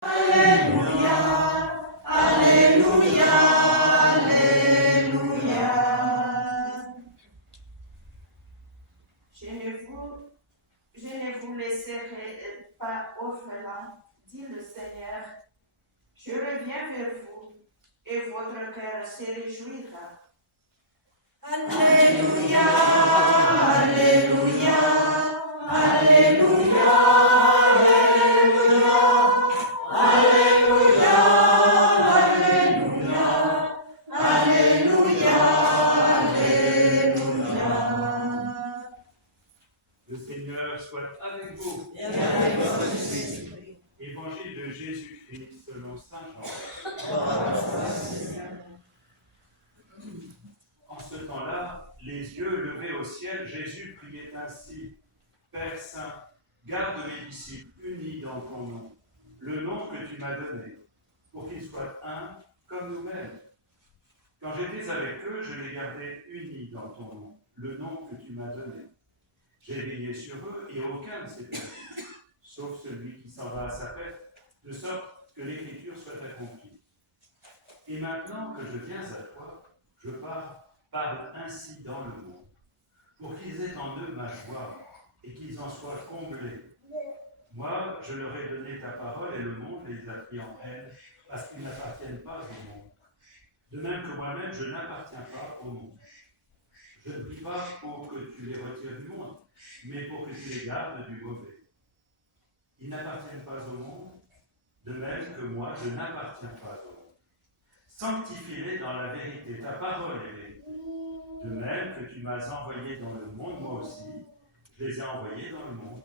Alléluia, Alléluia, Alléluia. Je ne vous laisserai pas orphelins, dit le Seigneur. Je reviens vers vous et votre cœur se réjouira. Alléluia, Alléluia, Alléluia, Alléluia, Alléluia, Alléluia, Alléluia, Alléluia. Le Seigneur soit avec vous. Et avec votre esprit. Évangile de Jésus-Christ selon saint Jean. En ce temps-là, les yeux levés au ciel, Jésus priait ainsi: Père Saint, garde mes disciples unis dans ton nom, le nom que tu m'as donné, pour qu'ils soient un comme nous-mêmes. Quand j'étais avec eux, je les gardais unis dans ton nom, le nom que tu m'as donné. J'ai veillé sur eux et aucun ne s'est perdu, sauf celui qui s'en va à sa perte, de sorte que l'écriture soit accomplie. Et maintenant que je viens à toi, je parle ainsi dans le monde, pour qu'ils aient en eux ma joie et qu'ils en soient comblés. Moi, je leur ai donné ta parole et le monde les a pris en haine, parce qu'ils n'appartiennent pas au monde. De même que moi-même, je n'appartiens pas au monde. Je ne prie pas pour que tu les retires du monde, mais pour que tu les gardes du mauvais. Ils n'appartiennent pas au monde, de même que moi, je n'appartiens pas au monde. Sanctifie-les dans la vérité, ta parole est vérité. De même que tu m'as envoyé dans le monde, moi aussi, je les ai envoyés dans le monde.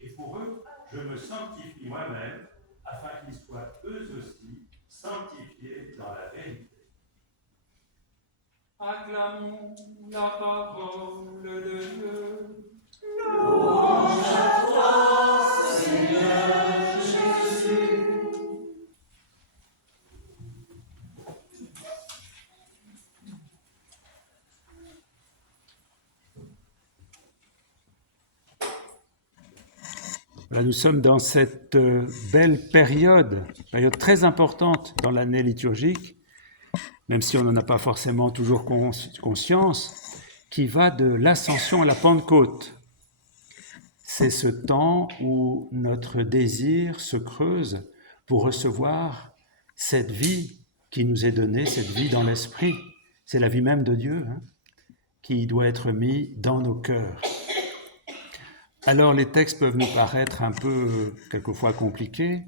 Et pour eux, je me sanctifie moi-même, afin qu'ils soient eux aussi sanctifiés dans la vérité. Acclamons la parole de Dieu. Louange à toi, Seigneur Jésus. Voilà, nous sommes dans cette belle période très importante dans l'année liturgique, même si on n'en a pas forcément toujours conscience, qui va de l'Ascension à la Pentecôte. C'est ce temps où notre désir se creuse pour recevoir cette vie qui nous est donnée, cette vie dans l'Esprit. C'est la vie même de Dieu qui doit être mise dans nos cœurs. Alors les textes peuvent nous paraître un peu, quelquefois, compliqués.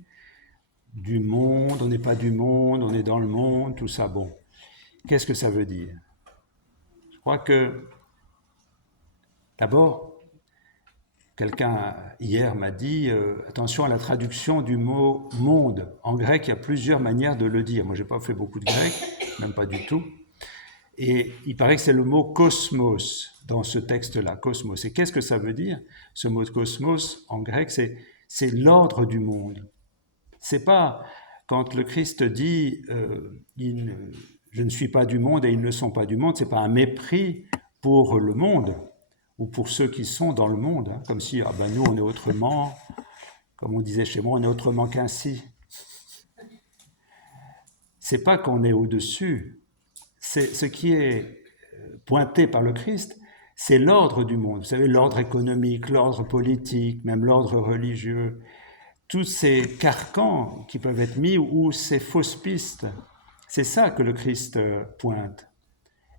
Du monde, on n'est pas du monde, on est dans le monde, tout ça, bon. Qu'est-ce que ça veut dire? Je crois que, d'abord, quelqu'un hier m'a dit attention à la traduction du mot « monde ». En grec, il y a plusieurs manières de le dire. Moi, je n'ai pas fait beaucoup de grec, même pas du tout. Et il paraît que c'est le mot « cosmos » dans ce texte-là, cosmos. Et qu'est-ce que ça veut dire? Ce mot cosmos, en grec, c'est l'ordre du monde. C'est pas quand le Christ dit je ne suis pas du monde et ils ne sont pas du monde, c'est pas un mépris pour le monde ou pour ceux qui sont dans le monde, comme si nous on est autrement, comme on disait chez moi, on est autrement qu'ainsi. C'est pas qu'on est au-dessus, c'est ce qui est pointé par le Christ, c'est l'ordre du monde. Vous savez, l'ordre économique, l'ordre politique, même l'ordre religieux, tous ces carcans qui peuvent être mis ou ces fausses pistes. C'est ça que le Christ pointe.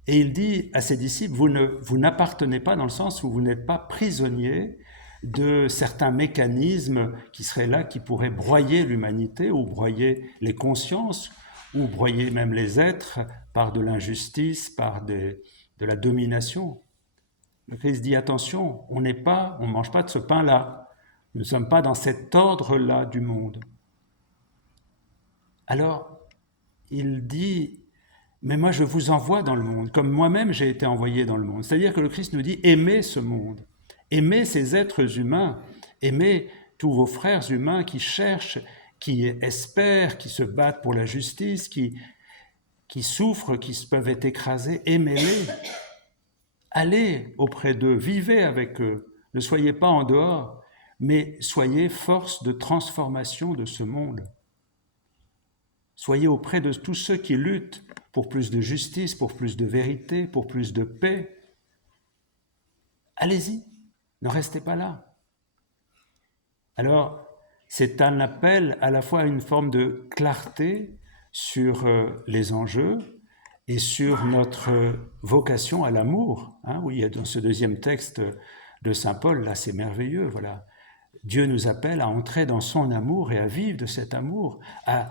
Et il dit à ses disciples, vous n'appartenez pas dans le sens où vous n'êtes pas prisonniers de certains mécanismes qui seraient là, qui pourraient broyer l'humanité ou broyer les consciences ou broyer même les êtres par de l'injustice, par de la domination. Le Christ dit attention, on ne mange pas de ce pain-là. Nous ne sommes pas dans cet ordre-là du monde. Alors, il dit, mais moi je vous envoie dans le monde, comme moi-même j'ai été envoyé dans le monde. C'est-à-dire que le Christ nous dit, aimez ce monde, aimez ces êtres humains, aimez tous vos frères humains qui cherchent, qui espèrent, qui se battent pour la justice, qui souffrent, qui peuvent être écrasés, aimez-les. Allez auprès d'eux, vivez avec eux, ne soyez pas en dehors, mais soyez force de transformation de ce monde. Soyez auprès de tous ceux qui luttent pour plus de justice, pour plus de vérité, pour plus de paix. Allez-y, ne restez pas là. Alors, c'est un appel à la fois à une forme de clarté sur les enjeux et sur notre vocation à l'amour. Oui, dans ce deuxième texte de saint Paul, là, c'est merveilleux, voilà. Dieu nous appelle à entrer dans son amour et à vivre de cet amour, à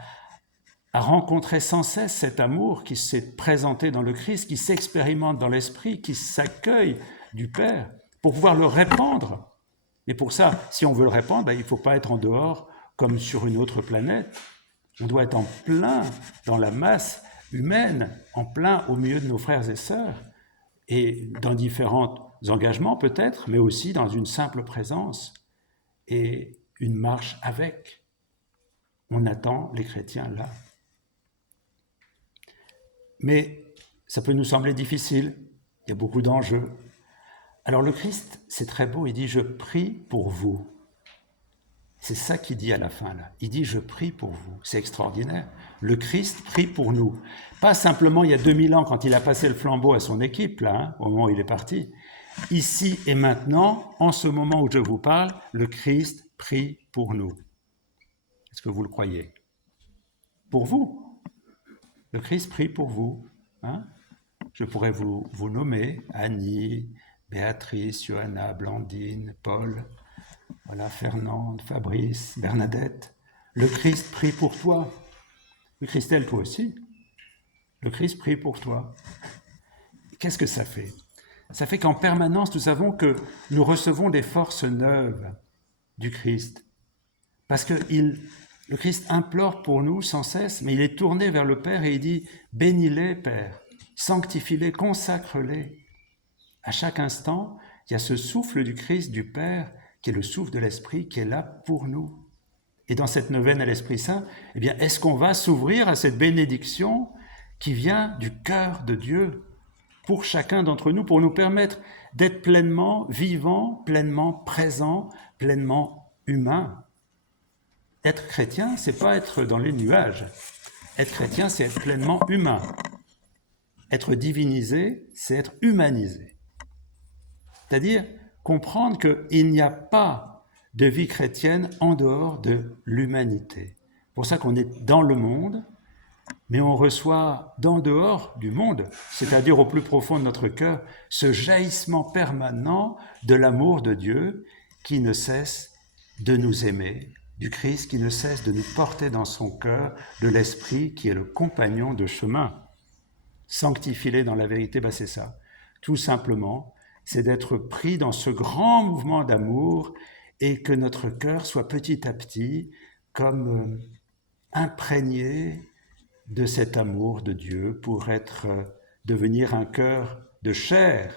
rencontrer sans cesse cet amour qui s'est présenté dans le Christ, qui s'expérimente dans l'Esprit, qui s'accueille du Père, pour pouvoir le répandre. Et pour ça, si on veut le répandre, il ne faut pas être en dehors comme sur une autre planète. On doit être en plein dans la masse humaine, en plein au milieu de nos frères et sœurs, et dans différents engagements peut-être, mais aussi dans une simple présence et une marche avec. On attend les chrétiens là. Mais ça peut nous sembler difficile, il y a beaucoup d'enjeux. Alors le Christ, c'est très beau, il dit « je prie pour vous ». C'est ça qu'il dit à la fin là, il dit « je prie pour vous ». C'est extraordinaire. Le Christ prie pour nous. Pas simplement il y a 2000 ans quand il a passé le flambeau à son équipe, là, au moment où il est parti. Ici et maintenant, en ce moment où je vous parle, le Christ prie pour nous. Est-ce que vous le croyez? Pour vous. Le Christ prie pour vous. Je pourrais vous nommer Annie, Béatrice, Johanna, Blandine, Paul, voilà, Fernande, Fabrice, Bernadette. Le Christ prie pour toi. Mais Christelle, toi aussi. Le Christ prie pour toi. Qu'est-ce que ça fait? Ça fait qu'en permanence, nous savons que nous recevons des forces neuves du Christ. Parce que le Christ implore pour nous sans cesse, mais il est tourné vers le Père et il dit « Bénis-les, Père, sanctifie-les, consacre-les ». À chaque instant, il y a ce souffle du Christ, du Père, qui est le souffle de l'Esprit, qui est là pour nous. Et dans cette neuvaine à l'Esprit Saint, eh bien, est-ce qu'on va s'ouvrir à cette bénédiction qui vient du cœur de Dieu pour chacun d'entre nous, pour nous permettre d'être pleinement vivants, pleinement présents, pleinement humains? Être chrétien, c'est pas être dans les nuages. Être chrétien, c'est être pleinement humain. Être divinisé, c'est être humanisé. C'est-à-dire comprendre qu'il n'y a pas de vie chrétienne en dehors de l'humanité. C'est pour ça qu'on est dans le monde, mais on reçoit d'en dehors du monde, c'est-à-dire au plus profond de notre cœur, ce jaillissement permanent de l'amour de Dieu qui ne cesse de nous aimer, du Christ qui ne cesse de nous porter dans son cœur, de l'Esprit qui est le compagnon de chemin. Sanctifie-les dans la vérité, c'est ça. Tout simplement, c'est d'être pris dans ce grand mouvement d'amour et que notre cœur soit petit à petit comme imprégné de cet amour de Dieu pour devenir un cœur de chair.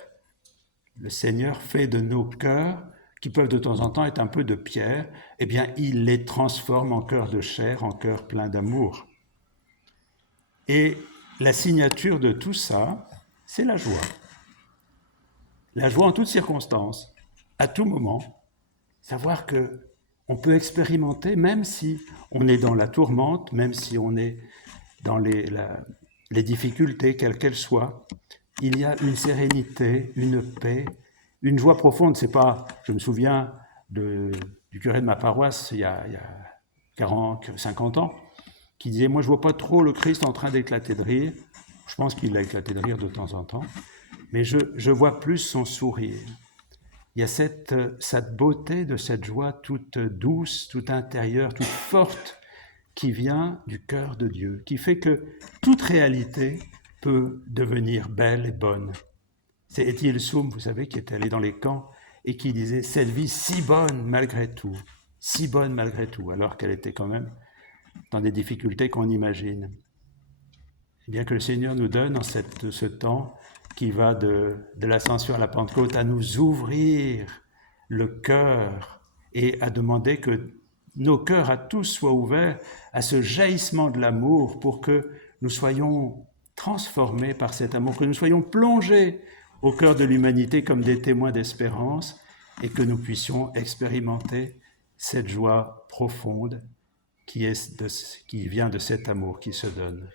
Le Seigneur fait de nos cœurs, qui peuvent de temps en temps être un peu de pierre, eh bien, il les transforme en cœurs de chair, en cœurs pleins d'amour. Et la signature de tout ça, c'est la joie. La joie en toutes circonstances, à tout moment. Savoir qu'on peut expérimenter, même si on est dans la tourmente, même si on est dans les difficultés, quelles qu'elles soient, il y a une sérénité, une paix, une joie profonde. C'est pas, je me souviens du curé de ma paroisse il y a 40, 50 ans, qui disait « Moi, je vois pas trop le Christ en train d'éclater de rire. » Je pense qu'il a éclaté de rire de temps en temps, mais je vois plus son sourire. Il y a cette beauté de cette joie toute douce, toute intérieure, toute forte, qui vient du cœur de Dieu, qui fait que toute réalité peut devenir belle et bonne. C'est Étienne Soum, vous savez, qui est allé dans les camps et qui disait « Cette vie si bonne malgré tout, alors qu'elle était quand même dans des difficultés qu'on imagine. » Eh bien que le Seigneur nous donne en ce temps qui va de l'Ascension à la Pentecôte à nous ouvrir le cœur et à demander que nos cœurs à tous soient ouverts à ce jaillissement de l'amour pour que nous soyons transformés par cet amour, que nous soyons plongés au cœur de l'humanité comme des témoins d'espérance et que nous puissions expérimenter cette joie profonde qui vient de cet amour qui se donne.